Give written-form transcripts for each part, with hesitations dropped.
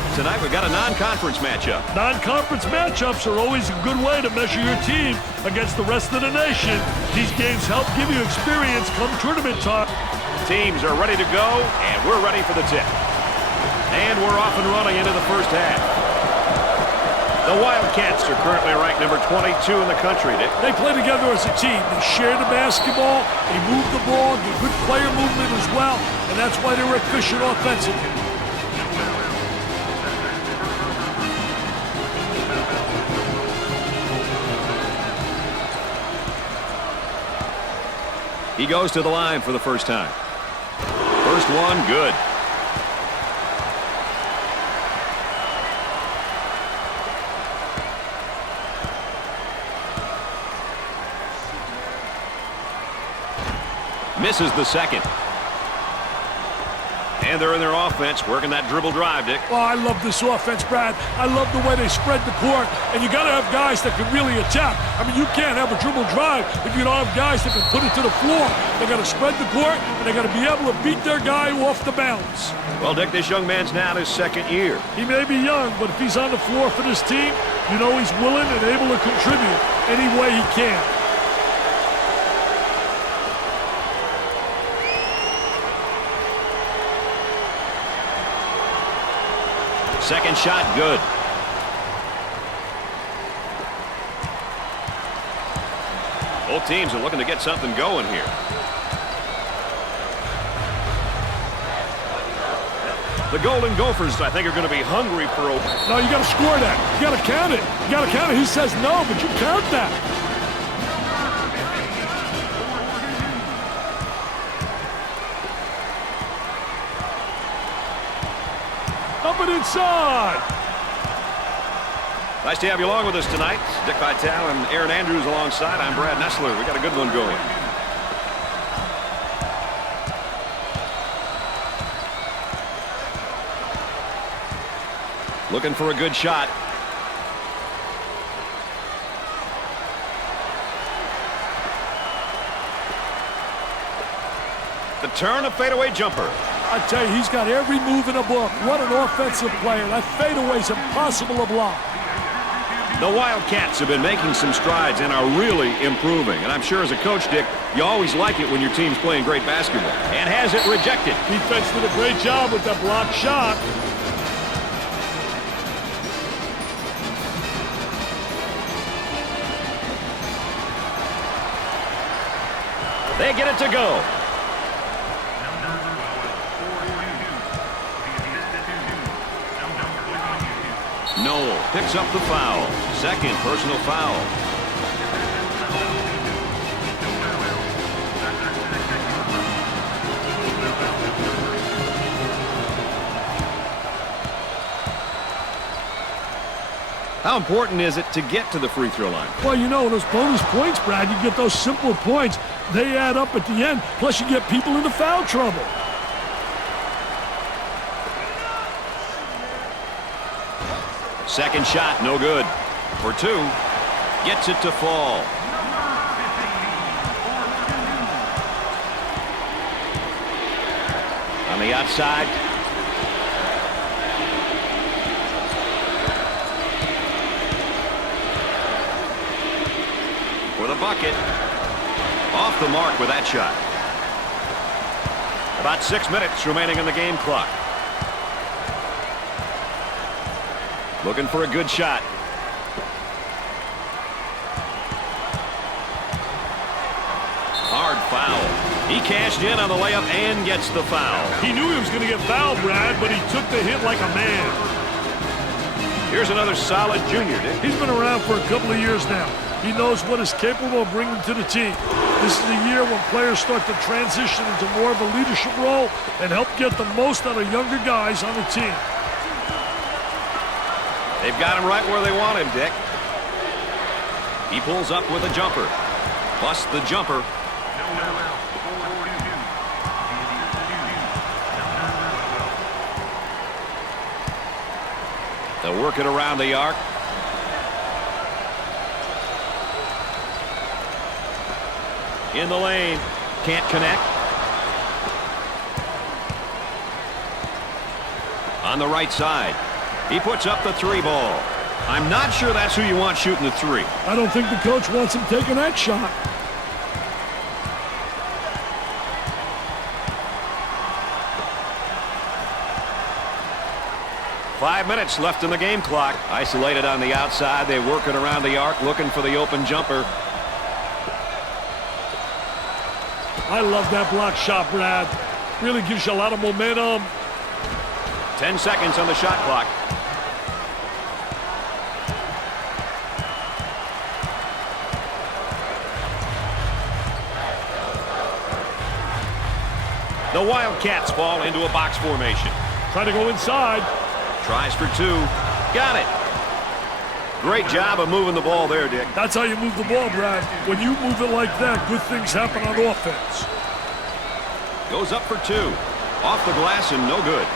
Dick, tonight we've got a non-conference matchup. Non-conference matchups are always a good way to measure your team against the rest of the nation. These games help give you experience come tournament time. Teams are ready to go, and we're ready for the tip. And we're off and running into the first half. The Wildcats are currently ranked number 22 in the country, Dick. They play together as a team. They share the basketball, they move the ball, get good player movement as well, and that's why they're efficient offensively. He goes to the line for the first time. First one, good. Misses the second. And they're in their offense, working that dribble drive, Dick. Well, I love this offense, Brad. I love the way they spread the court, and you got to have guys that can really attack. I mean, you can't have a dribble drive if you don't have guys that can put it to the floor. They got to spread the court, and they got to be able to beat their guy off the bounce. Well, Dick, this young man's now in his second year. He may be young, but if he's on the floor for this team, you know he's willing and able to contribute any way he can. Second shot, good. Both teams are looking to get something going here. The Golden Gophers, I think, are going to be hungry for a... No, you got to score that. You got to count it. You got to count it. He says no, but you count that. Up and inside. Nice to have you along with us tonight. Dick Vitale and Aaron Andrews alongside. I'm Brad Nessler. We got a good one going. Looking for a good shot. The turn, a fadeaway jumper. I tell you, he's got every move in a book. What an offensive player. That fadeaway's impossible to block. The Wildcats have been making some strides and are really improving. And I'm sure as a coach, Dick, you always like it when your team's playing great basketball. And has it rejected. Defense did a great job with that block shot. They get it to go. Noel picks up the foul. Second personal foul. How important is it to get to the free throw line? Well, you know, those bonus points, Brad, you get those simple points. They add up at the end. Plus, you get people into foul trouble. Second shot, no good. For two, gets it to fall. On the outside. For the bucket. Off the mark with that shot. About 6 minutes remaining on the game clock. Looking for a good shot. Hard foul. He cashed in on the layup and gets the foul. He knew he was going to get fouled, Brad, but he took the hit like a man. Here's another solid junior, Dick. He's been around for a couple of years now. He knows what is capable of bringing to the team. This is the year when players start to transition into more of a leadership role and help get the most out of younger guys on the team. They've got him right where they want him, Dick. He pulls up with a jumper. Busts the jumper. They'll work it around the arc. In the lane. Can't connect. On the right side. He puts up the 3 ball. I'm not sure that's who you want shooting the 3. I don't think the coach wants him taking that shot. Five minutes left in the game clock. Isolated on the outside. They're working around the arc, looking for the open jumper. I love that block shot, Brad. Really gives you a lot of momentum. 10 seconds on the shot clock. The Wildcats fall into a box formation. Try to go inside. Tries for 2. Got it. Great job of moving the ball there, Dick. That's how you move the ball, Brad. When you move it like that, good things happen on offense. Goes up for 2. Off the glass and no good.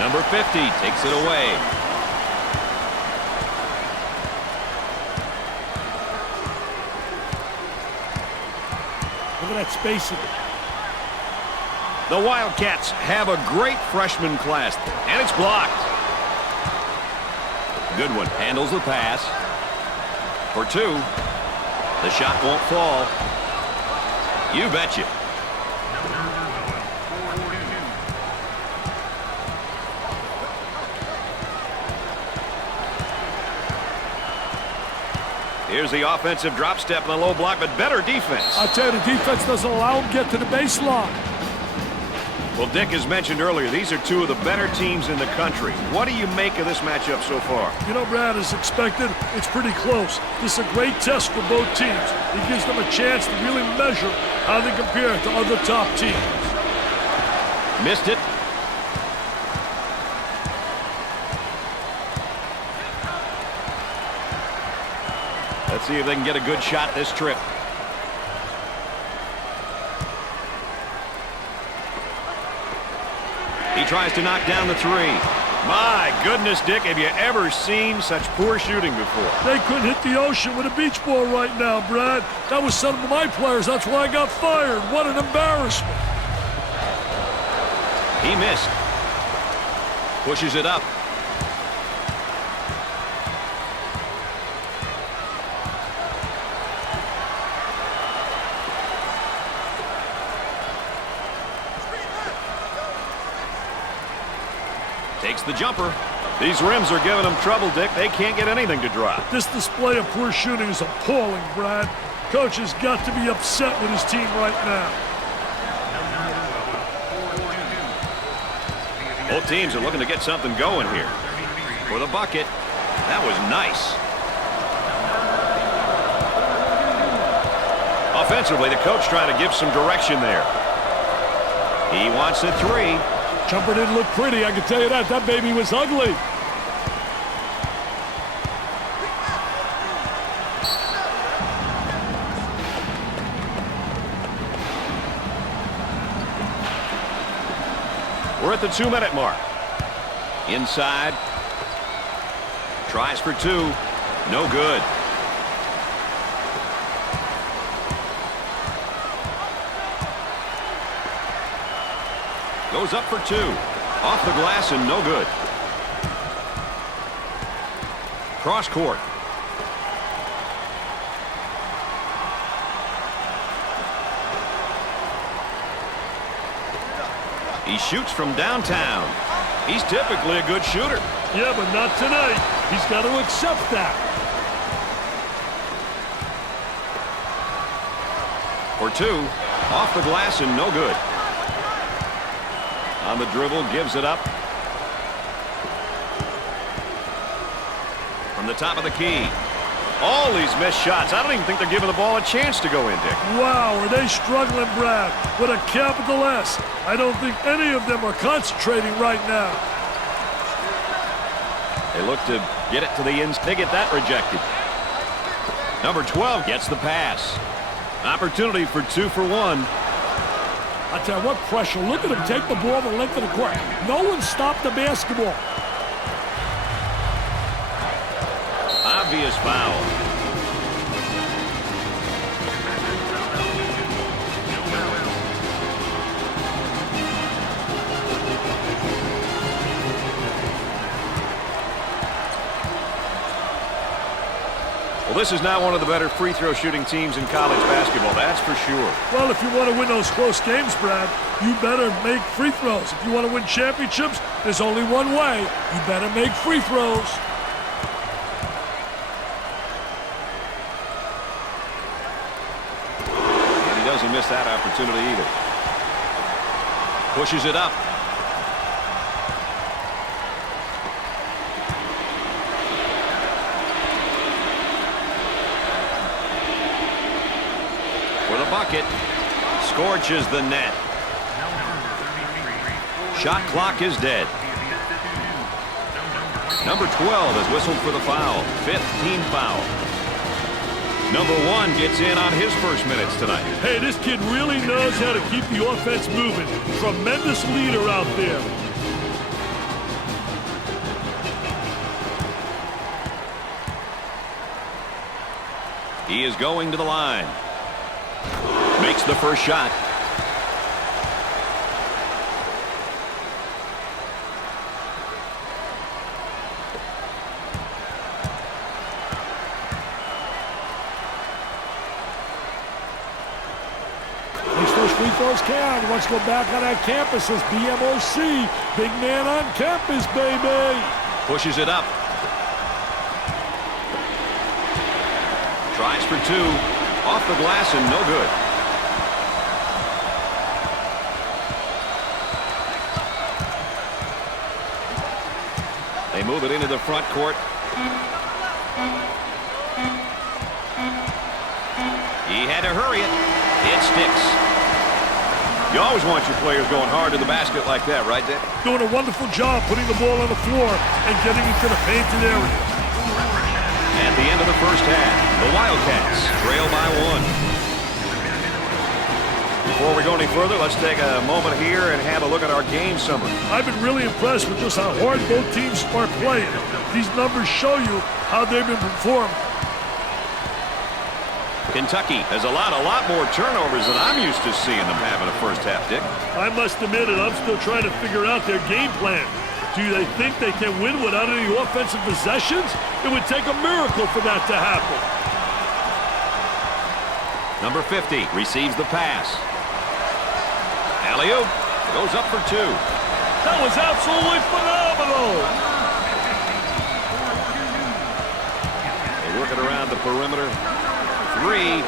Number 50 takes it away. Look at that spacing. The Wildcats have a great freshman class, and it's blocked. Good one. Handles the pass. For 2. The shot won't fall. You betcha. Here's the offensive drop step in the low block, but better defense. I tell you, the defense doesn't allow him to get to the baseline. Well, Dick, as mentioned earlier, these are 2 of the better teams in the country. What do you make of this matchup so far? You know, Brad, as expected, it's pretty close. This is a great test for both teams. It gives them a chance to really measure how they compare to other top teams. Missed it. Let's see if they can get a good shot this trip. He tries to knock down the 3. My goodness, Dick, have you ever seen such poor shooting before? They couldn't hit the ocean with a beach ball right now, Brad. That was some of my players. That's why I got fired. What an embarrassment. He missed. Pushes it up. Takes the jumper. These rims are giving them trouble, Dick. They can't get anything to drop. This display of poor shooting is appalling, Brad. Coach has got to be upset with his team right now. Both teams are looking to get something going here. For the bucket. That was nice. Offensively, the coach trying to give some direction there. He wants a 3. Jumper didn't look pretty, I can tell you that. That baby was ugly. We're at the 2-minute mark. Inside. Tries for 2. No good. Goes up for 2. Off the glass and no good. Cross court. He shoots from downtown. He's typically a good shooter. Yeah, but not tonight. He's got to accept that. For 2. Off the glass and no good. On the dribble, gives it up. From the top of the key. All these missed shots. I don't even think they're giving the ball a chance to go in, Dick. Wow, are they struggling, Brad? With a capital S. I don't think any of them are concentrating right now. They look to get it to the ends. They get that rejected. Number 12 gets the pass. Opportunity for 2 for 1. I tell you what, pressure. Look at him take the ball the length of the court. No one stopped the basketball. Obvious foul. Well, this is now one of the better free throw shooting teams in college basketball, that's for sure. Well, if you want to win those close games, Brad, you better make free throws. If you want to win championships, there's only one way. You better make free throws. And he doesn't miss that opportunity either. Pushes it up. For the bucket. Scorches the net. Shot clock is dead. Number 12 has whistled for the foul. 5th team foul. Number 1 gets in on his first minutes tonight. Hey, this kid really knows how to keep the offense moving. Tremendous leader out there. He is going to the line. Makes the first shot. Makes those free throws count. He wants to go back on that campus as BMOC. Big man on campus, baby. Pushes it up. Tries for 2. Off the glass and no good. They move it into the front court. He had to hurry it. It sticks. You always want your players going hard to the basket like that, right, Dick? Doing a wonderful job putting the ball on the floor and getting into the painted area. At the end of the first half, the Wildcats trail by 1. Before we go any further, let's take a moment here and have a look at our game summary. I've been really impressed with just how hard both teams are playing. These numbers show you how they've been performing. Kentucky has allowed a lot more turnovers than I'm used to seeing them have in the first half, Dick. I must admit it, I'm still trying to figure out their game plan. Do they think they can win without any offensive possessions? It would take a miracle for that to happen. Number 50 receives the pass. Alley-oop goes up for 2. That was absolutely phenomenal. They work it around the perimeter. 3.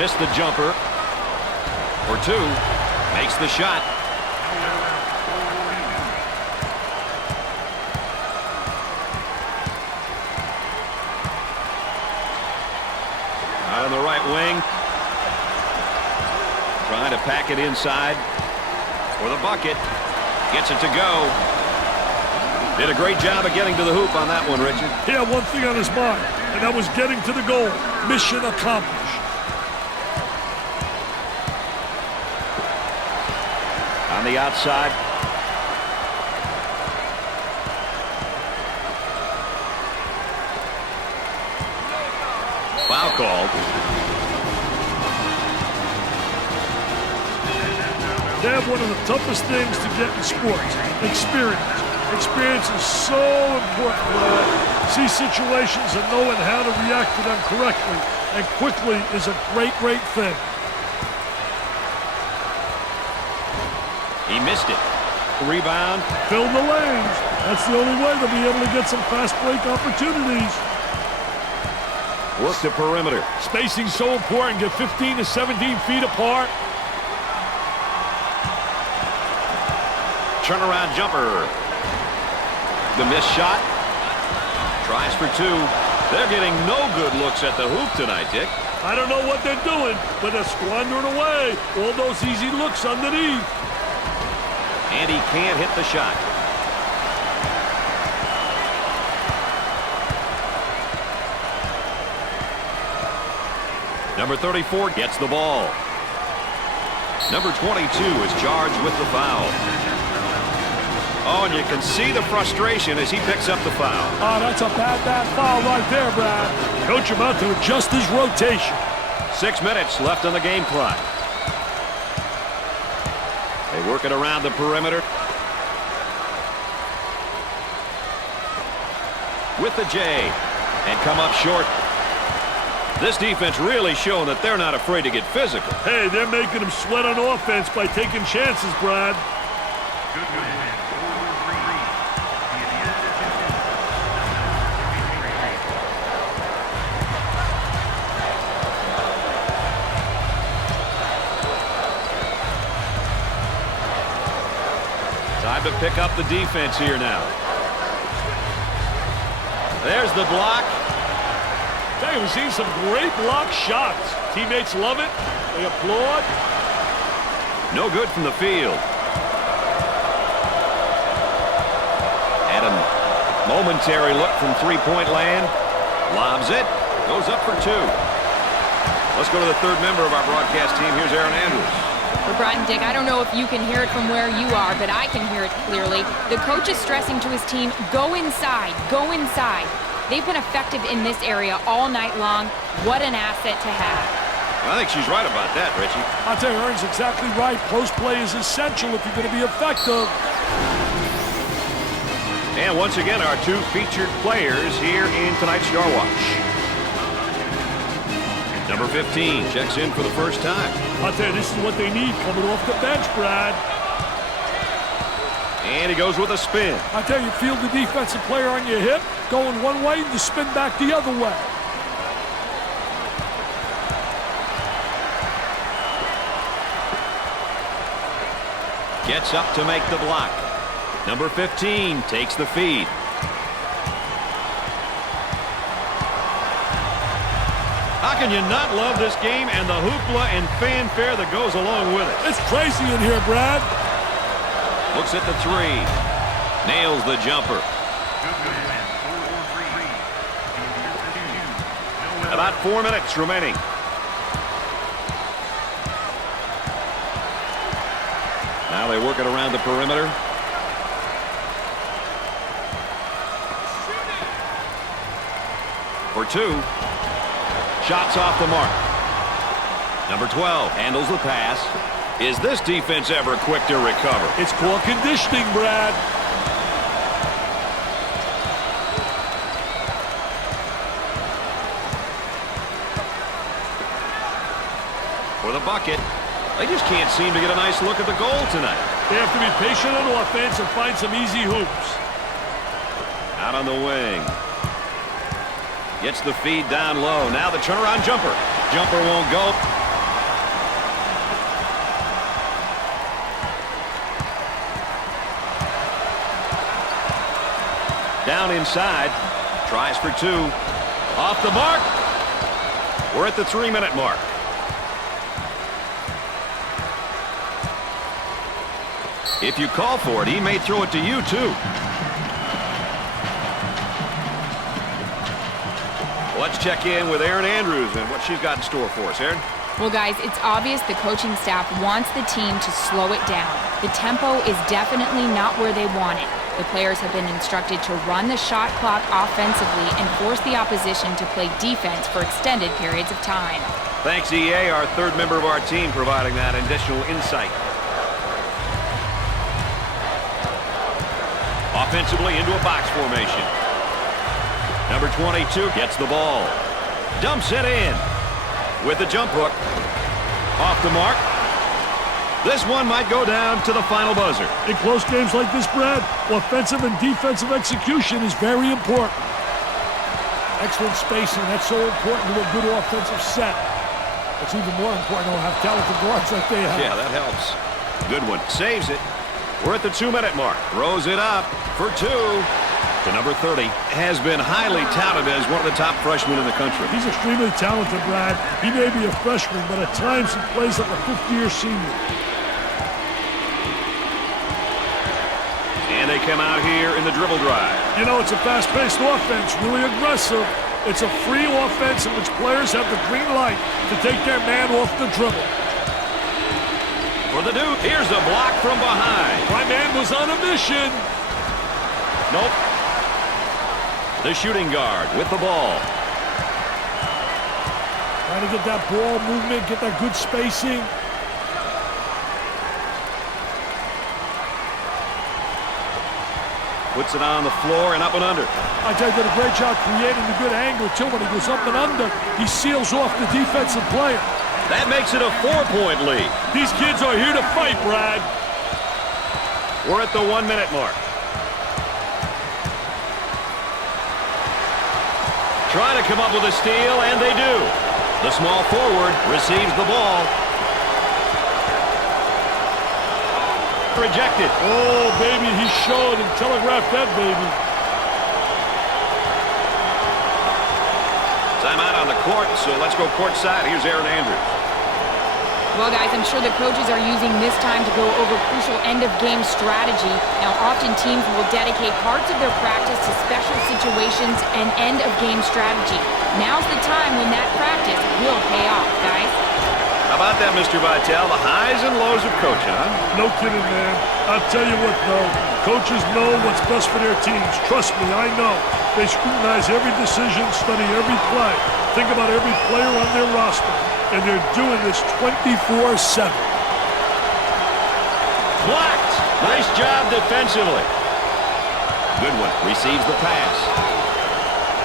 Missed the jumper. For 2. Makes the shot. Out on the right wing. Trying to pack it inside. For the bucket. Gets it to go. Did a great job of getting to the hoop on that one, Richard. He had one thing on his mind, and that was getting to the goal. Mission accomplished. On the outside. Foul called. They have one of the toughest things to get in sports, experience. Experience is so important. See situations and knowing how to react to them correctly and quickly is a great, great thing. He missed it. Rebound. Fill the lanes. That's the only way they'll be able to get some fast break opportunities. Work the perimeter. Spacing's so important. Get 15 to 17 feet apart. Turnaround jumper. The missed shot. Tries for 2. They're getting no good looks at the hoop tonight, Dick. I don't know what they're doing, but they're squandering away all those easy looks underneath. And he can't hit the shot. Number 34 gets the ball. Number 22 is charged with the foul. Oh, and you can see the frustration as he picks up the foul. Oh, that's a bad foul right there, Brad. Coach about to adjust his rotation. 6 minutes left on the game clock. They work it around the perimeter. With the J. And come up short. This defense really showing that they're not afraid to get physical. Hey, they're making them sweat on offense by taking chances, Brad. Time to pick up the defense here now. There's the block. Tell you, we've seen some great block shots. Teammates love it. They applaud. No good from the field. And a momentary look from three-point land. Lobs it. Goes up for two. Let's go to the third member of our broadcast team. Here's Aaron Andrews. Well, Brad and Dick, I don't know if you can hear it from where you are, but I can hear it clearly. The coach is stressing to his team, go inside, go inside. They've been effective in this area all night long. What an asset to have. I think she's right about that, Richie. I'll tell you, Aaron's exactly right. Post play is essential if you're going to be effective. And once again, our two featured players here in tonight's Star Watch. Number 15 checks in for the first time. I'll tell you, this is what they need coming off the bench, Brad. And he goes with a spin. I tell you, feel the defensive player on your hip, going one way, and you spin back the other way. Gets up to make the block. Number 15 takes the feed. How can you not love this game and the hoopla and fanfare that goes along with it? It's crazy in here, Brad. Looks at the three. Nails the jumper. About 4 minutes remaining. Now they work it around the perimeter. For two. Shots off the mark. Number 12 handles the pass. Is this defense ever quick to recover? It's called conditioning, Brad. For the bucket. They just can't seem to get a nice look at the goal tonight. They have to be patient on offense and find some easy hoops. Out on the wing. Gets the feed down low. Now the turnaround jumper. Jumper won't go. Down inside. Tries for two. Off the mark. We're at the 3-minute mark. If you call for it, he may throw it to you, too. Let's check in with Aaron Andrews and what she's got in store for us. Aaron? Well, guys, it's obvious the coaching staff wants the team to slow it down. The tempo is definitely not where they want it. The players have been instructed to run the shot clock offensively and force the opposition to play defense for extended periods of time. Thanks, EA, our third member of our team, providing that additional insight. Offensively into a box formation. Number 22 gets the ball. Dumps it in. With the jump hook. Off the mark. This one might go down to the final buzzer. In close games like this, Brad, offensive and defensive execution is very important. Excellent spacing. That's so important to a good offensive set. It's even more important to have talented guards like they have. Yeah, that helps. Good one. Saves it. We're at the 2-minute mark. Throws it up for two. The number 30 has been highly touted as one of the top freshmen in the country. He's extremely talented, Brad. He may be a freshman, but at times he plays like a fifth-year senior. And they come out here in the dribble drive. You know, it's a fast-paced offense, really aggressive. It's a free offense in which players have the green light to take their man off the dribble. For the Duke, here's a block from behind. My man was on a mission. Nope. The shooting guard with the ball. Trying to get that ball movement, get that good spacing. Puts it on the floor and up and under. I tell you, did a great job creating a good angle, too. When he goes up and under, he seals off the defensive player. That makes it a 4-point lead. These kids are here to fight, Brad. We're at the 1-minute mark. Trying to come up with a steal, and they do. The small forward receives the ball. Rejected. Oh, baby, he showed and telegraphed that, baby. Timeout on the court, so let's go courtside. Here's Aaron Andrews. Well, guys, I'm sure the coaches are using this time to go over crucial end-of-game strategy. Now, often teams will dedicate parts of their practice to special situations and end-of-game strategy. Now's the time when that practice will pay off, guys. How about that, Mr. Vitale? The highs and lows of coaching, huh? No kidding, man. I'll tell you what, though. Coaches know what's best for their teams. Trust me, I know. They scrutinize every decision, study every play, think about every player on their roster. And they're doing this 24/7. Blocked. Nice job defensively. Goodwin receives the pass.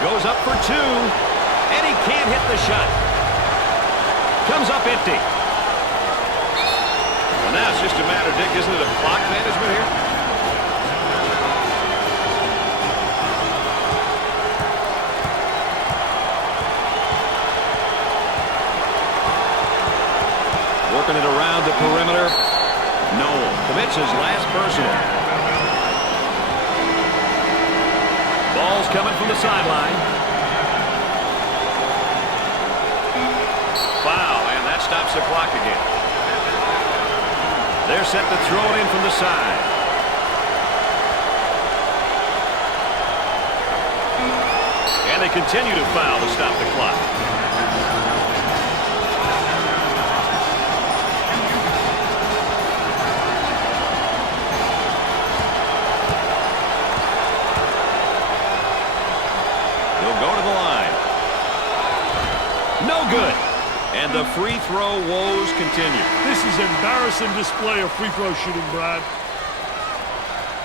Goes up for two. And he can't hit the shot. Comes up empty. Well, now it's just a matter, Dick, isn't it, of clock management here? Working it around the perimeter. Noel commits his last personal. Ball's coming from the sideline. Foul, and that stops the clock again. They're set to throw it in from the side. And they continue to foul to stop the clock. Good. And the free throw woes continue. This is an embarrassing display of free throw shooting, Brad.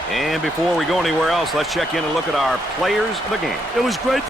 And before we go anywhere else, let's check in and look at our players of the game. It was great.